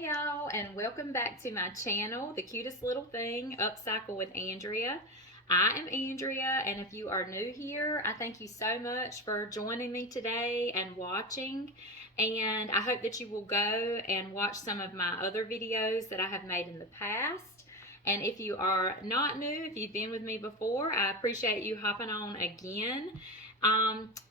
Hey y'all, and welcome back to my channel, The Cutest Little Thing, Upcycle with Andrea. I am Andrea, and if you are new here, I thank you so much for joining me today and watching. And I hope that you will go and watch some of my other videos that I have made in the past. And if you are not new, if you've been with me before, I appreciate you hopping on again.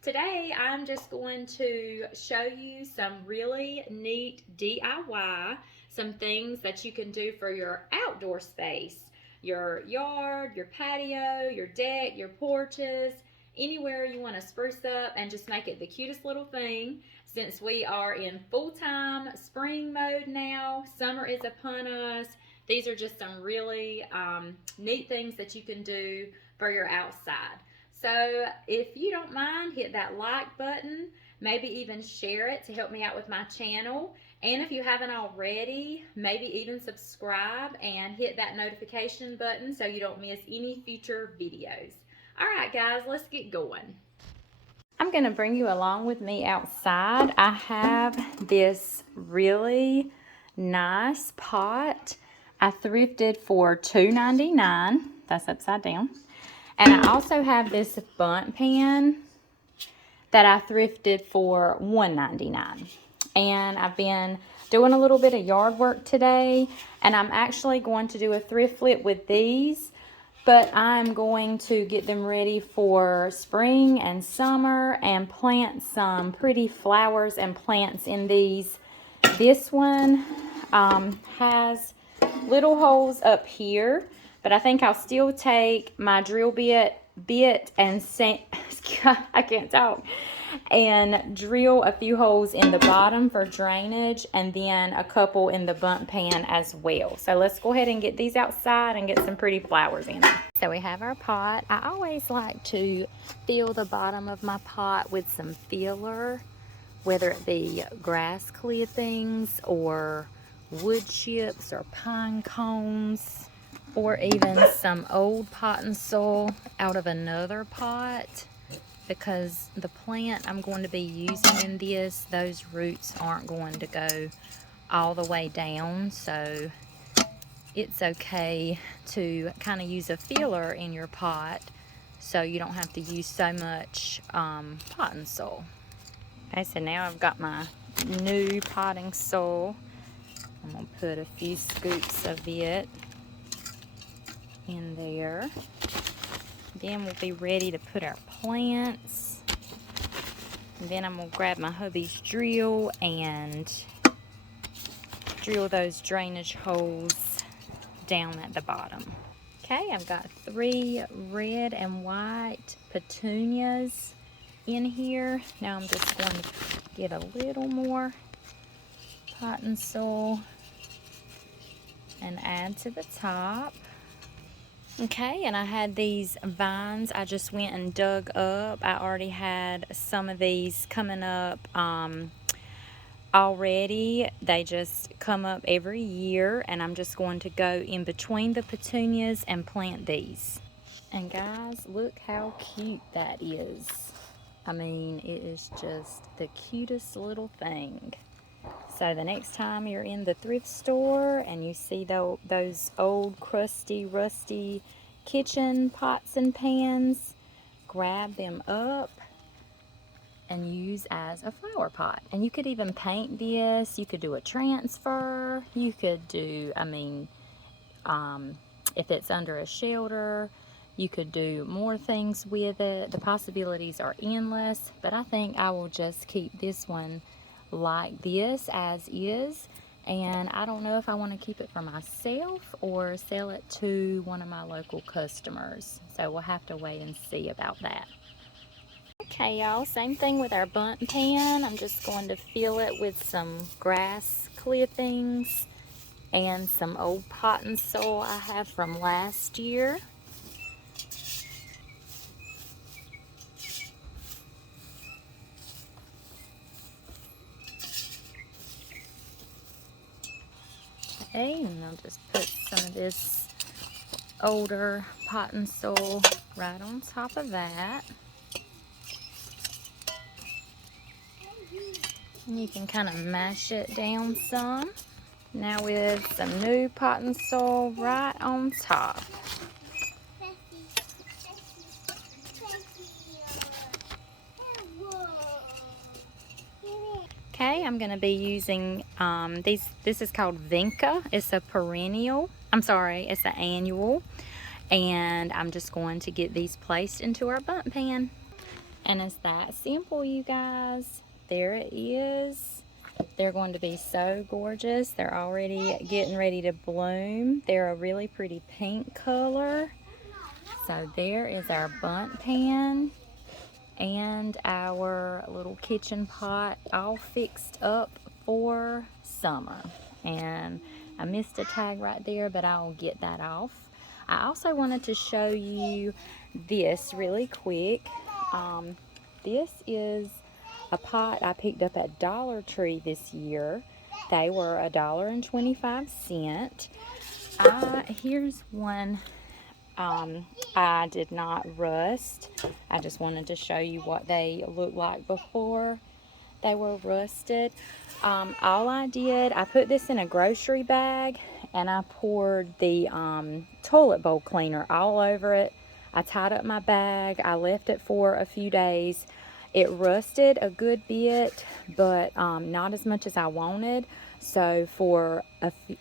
Today I'm just going to show you some really neat DIY, some things that you can do for your outdoor space, your yard, your patio, your deck, your porches, anywhere you want to spruce up and just make it the cutest little thing. Since we are in full-time spring mode now, summer is upon us. These are just some really neat things that you can do for your outside. So if you don't mind, hit that like button, maybe even share it to help me out with my channel. And if you haven't already, maybe even subscribe and hit that notification button so you don't miss any future videos. All right, guys, let's get going. I'm going to bring you along with me outside. I have this really nice pot I thrifted for $2.99. That's upside down. And I also have this bundt pan that I thrifted for $1.99. And I've been doing a little bit of yard work today, and I'm actually going to do a thrift flip with these, but I'm going to get them ready for spring and summer and plant some pretty flowers and plants in these. This one has little holes up here, but I think I'll still take my drill bit and I can't talk, and drill a few holes in the bottom for drainage, and then a couple in the bundt pan as well. So let's go ahead and get these outside and get some pretty flowers in them. So we have our pot. I always like to fill the bottom of my pot with some filler, whether it be grass clippings or wood chips or pine cones, or even some old pot and soil out of another pot, because the plant I'm going to be using in this, those roots aren't going to go all the way down, so it's okay to kind of use a filler in your pot so you don't have to use so much pot and soil. Okay, so now I've got my new potting soil. I'm going to put a few scoops of it in there. Then we'll be ready to put our plants. And then I'm going to grab my hubby's drill and drill those drainage holes down at the bottom. Okay, I've got 3 red and white petunias in here. Now I'm just going to get a little more pot and soil and add to the top. Okay, and I had these vines I just went and dug up. I already had some of these coming up already. They just come up every year, and I'm just going to go in between the petunias and plant these. And guys, look how cute that is. I mean, it is just the cutest little thing. So the next time you're in the thrift store and you see those old crusty, rusty kitchen pots and pans, grab them up and use as a flower pot. And you could even paint this. You could do a transfer. You could do, if it's under a shelter, you could do more things with it. The possibilities are endless, but I think I will just keep this one like this as is, and I don't know if I want to keep it for myself or sell it to one of my local customers, so we'll have to wait and see about that. Okay, y'all, same thing with our bundt pan. I'm just going to fill it with some grass clippings and some old pot and soil I have from last year. Okay, and I'll just put some of this older pot and soil right on top of that. And you can kind of mash it down some. Now with some new potting soil right on top. Okay, I'm going to be using this is called Vinca. It's a perennial. I'm sorry, it's an annual. And I'm just going to get these placed into our bundt pan. And it's that simple, you guys. There it is. They're going to be so gorgeous. They're already getting ready to bloom. They're a really pretty pink color. So there is our bundt pan and our little kitchen pot all fixed up for summer. And I missed a tag right there, but I'll get that off. I also wanted to show you this really quick. This is a pot I picked up at Dollar Tree this year. They were $1.25. Here's one I did not rust. I just wanted to show you what they looked like before they were rusted. All I did, I put this in a grocery bag and I poured the toilet bowl cleaner all over it. I tied up my bag. I left it for a few days. It rusted a good bit, but not as much as I wanted. So for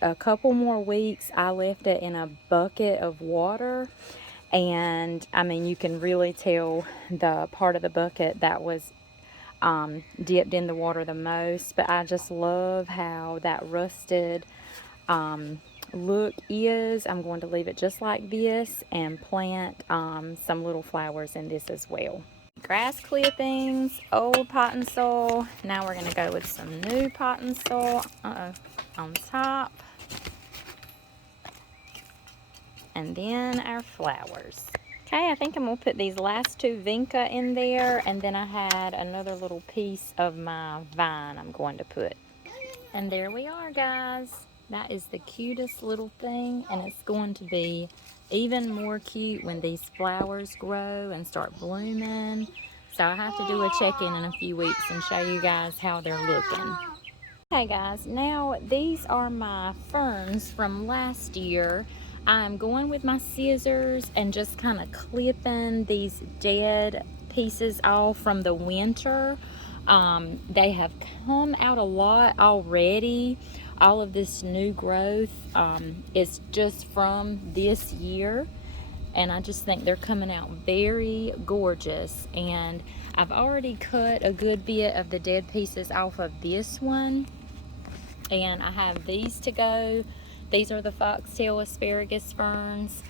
a couple more weeks, I left it in a bucket of water. And I mean, you can really tell the part of the bucket that was dipped in the water the most. But I just love how that rusted look is. I'm going to leave it just like this and plant some little flowers in this as well. Grass clippings, old potting soil. Now we're going to go with some new potting soil on top. And then our flowers. Okay, I think I'm going to put these last two Vinca in there, and then I had another little piece of my vine I'm going to put. And there we are, guys. That is the cutest little thing, and it's going to be even more cute when these flowers grow and start blooming. So I have to do a check-in in a few weeks and show you guys how they're looking. Okay guys, now these are my ferns from last year. I'm going with my scissors and just kind of clipping these dead pieces off from the winter. They have come out a lot already. All of this new growth is just from this year, and I just think they're coming out very gorgeous. And I've already cut a good bit of the dead pieces off of this one, and I have these to go. These are the foxtail asparagus ferns,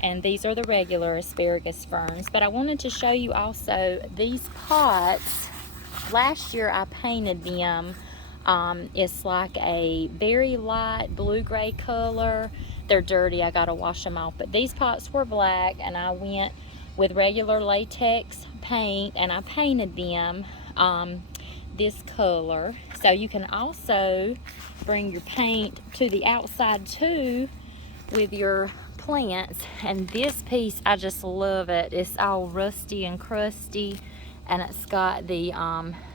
and these are the regular asparagus ferns. But I wanted to show you also these pots. Last year I painted them. It's like a very light blue-gray color. They're dirty, I gotta wash them off. But these pots were black, and I went with regular latex paint and I painted them this color. So you can also bring your paint to the outside too with your plants. And this piece, I just love it. It's all rusty and crusty, and it's got the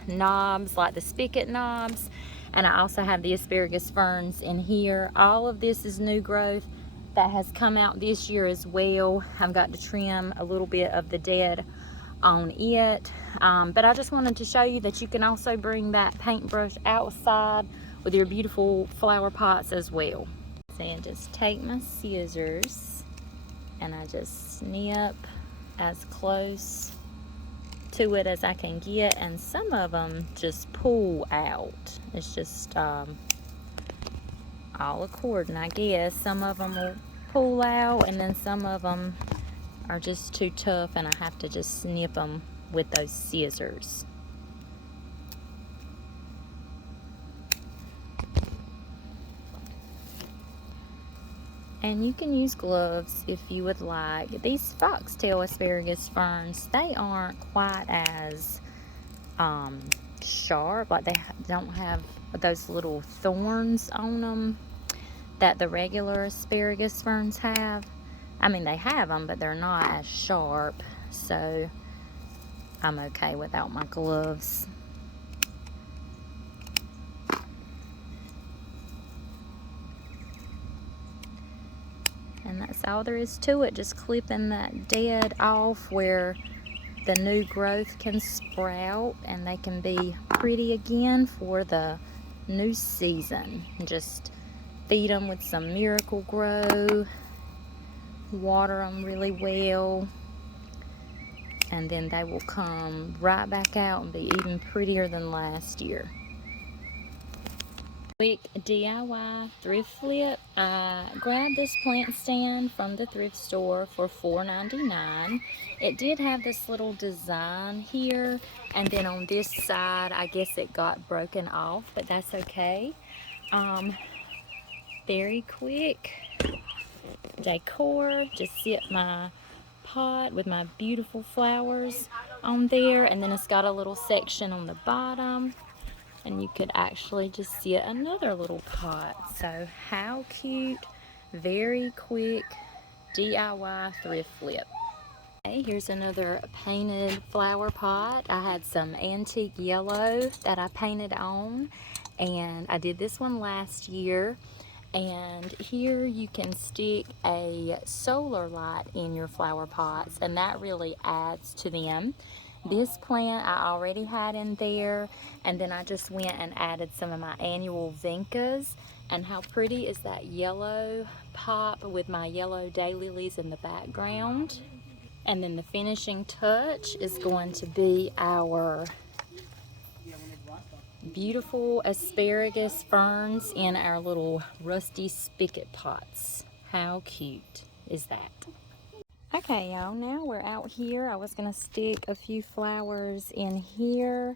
knobs, like the spigot knobs. And I also have the asparagus ferns in here. All of this is new growth that has come out this year as well. I've got to trim a little bit of the dead on it. But I just wanted to show you that you can also bring that paintbrush outside with your beautiful flower pots as well. And just take my scissors and I just snip as close to it as I can get, and some of them just pull out. It's just all according, I guess. Some of them will pull out, and then some of them are just too tough, and I have to just snip them with those scissors. And you can use gloves if you would like. These foxtail asparagus ferns, they aren't quite as sharp. Like, they don't have those little thorns on them that the regular asparagus ferns have. I mean, they have them, but they're not as sharp. So I'm okay without my gloves. And that's all there is to it, just clipping that dead off where the new growth can sprout and they can be pretty again for the new season. Just feed them with some Miracle Grow, water them really well, and then they will come right back out and be even prettier than last year. Quick DIY thrift flip. I grabbed this plant stand from the thrift store for $4.99. It did have this little design here, and then on this side I guess it got broken off, but that's okay. Very quick decor. Just sit my pot with my beautiful flowers on there, and then it's got a little section on the bottom, and you could actually just see another little pot. So how cute. Very quick DIY thrift flip. Okay, here's another painted flower pot. I had some antique yellow that I painted on, and I did this one last year. And here you can stick a solar light in your flower pots, and that really adds to them. This plant I already had in there, and then I just went and added some of my annual vincas. And how pretty is that yellow pop with my yellow daylilies in the background. And then the finishing touch is going to be our beautiful asparagus ferns in our little rusty spigot pots. How cute is that? Okay, y'all, now we're out here. I was gonna stick a few flowers in here.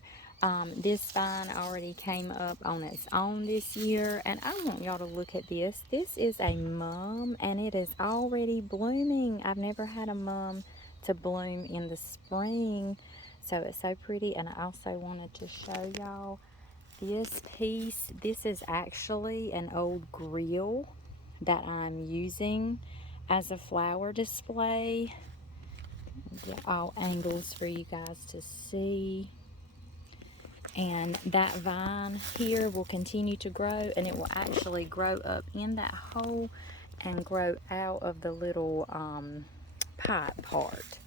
This vine already came up on its own this year, and I want y'all to look at this. This is a mum, and it is already blooming. I've never had a mum to bloom in the spring, so it's so pretty. And I also wanted to show y'all this piece. This is actually an old grill that I'm using as a flower display. Get all angles for you guys to see. And that vine here will continue to grow, and it will actually grow up in that hole and grow out of the little pipe part.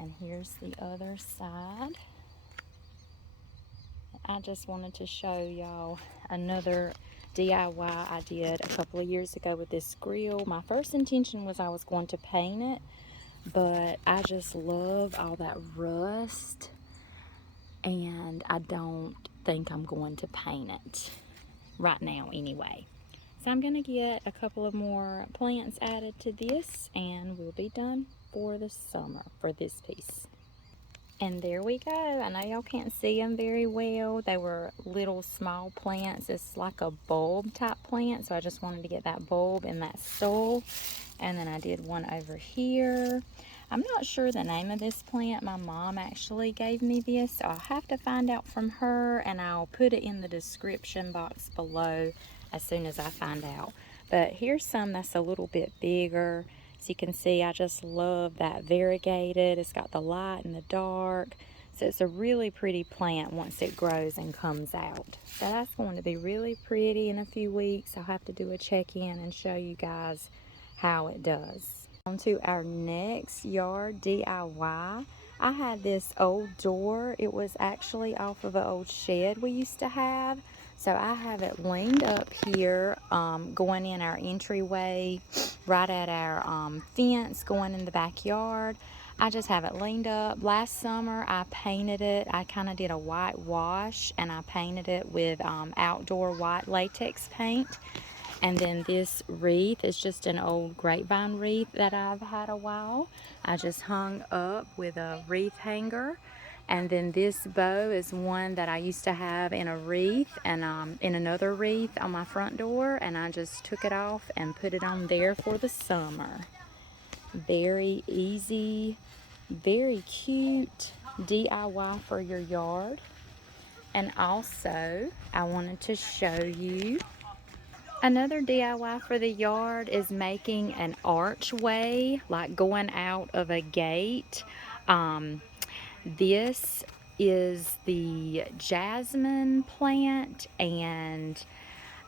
And here's the other side. I just wanted to show y'all another DIY I did a couple of years ago with this grill. My first intention was I was going to paint it, but I just love all that rust, and I don't think I'm going to paint it right now anyway. So I'm going to get a couple of more plants added to this, and we'll be done for the summer for this piece. And there we go. I know y'all can't see them very well. They were little small plants. It's like a bulb type plant, so I just wanted to get that bulb in that soil. And then I did one over here. I'm not sure the name of this plant. My mom actually gave me this, so I'll have to find out from her, and I'll put it in the description box below as soon as I find out. But here's some that's a little bit bigger. As you can see, I just love that variegated. It's got the light and the dark. So it's a really pretty plant once it grows and comes out. So that's going to be really pretty in a few weeks. I'll have to do a check-in and show you guys how it does. On to our next yard DIY. I had this old door. It was actually off of an old shed we used to have. So I have it leaned up here, going in our entryway, right at our fence going in the backyard. I just have it leaned up. Last summer I painted it. I kind of did a white wash, and I painted it with outdoor white latex paint. And then this wreath is just an old grapevine wreath that I've had a while. I just hung up with a wreath hanger. And then this bow is one that I used to have in a wreath and in another wreath on my front door, and I just took it off and put it on there for the summer. Very easy, very cute DIY for your yard. And also, I wanted to show you another DIY for the yard is making an archway, like going out of a gate. This is the jasmine plant, and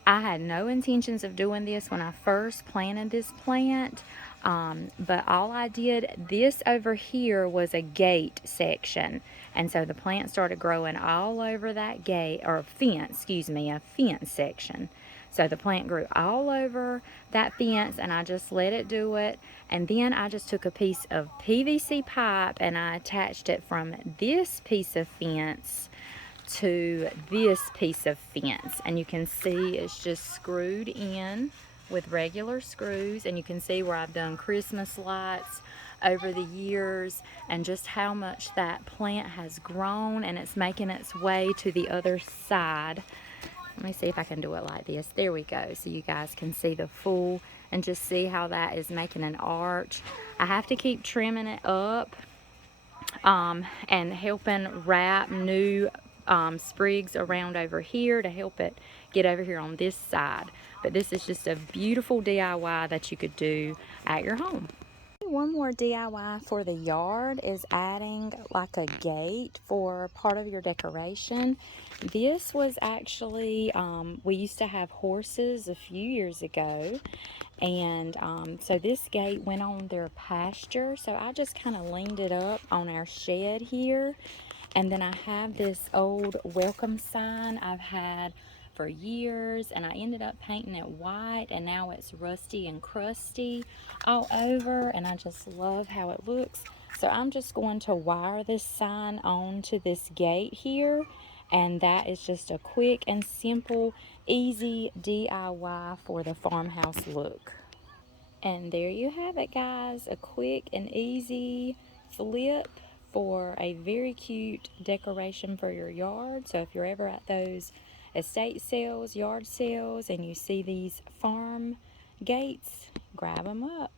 I had no intentions of doing this when I first planted this plant, but all I did, this over here was a gate section, and so the plant started growing all over that gate, or fence, excuse me, a fence section. So the plant grew all over that fence, and I just let it do it. And then I just took a piece of PVC pipe and I attached it from this piece of fence to this piece of fence, and you can see it's just screwed in with regular screws, and you can see where I've done Christmas lights over the years and just how much that plant has grown, and it's making its way to the other side. Let me see if I can do it like this. There we go, so you guys can see the full and just see how that is making an arch. I have to keep trimming it up and helping wrap new sprigs around over here to help it get over here on this side. But this is just a beautiful DIY that you could do at your home. One more DIY for the yard is adding like a gate for part of your decoration. This was actually, we used to have horses a few years ago, and so this gate went on their pasture, so I just kind of leaned it up on our shed here. And then I have this old welcome sign I've had for years, and I ended up painting it white, and now it's rusty and crusty all over, and I just love how it looks. So I'm just going to wire this sign onto this gate here, and that is just a quick and simple, easy DIY for the farmhouse look. And there you have it, guys, a quick and easy flip for a very cute decoration for your yard. So if you're ever at those estate sales, yard sales, and you see these farm gates, grab them up.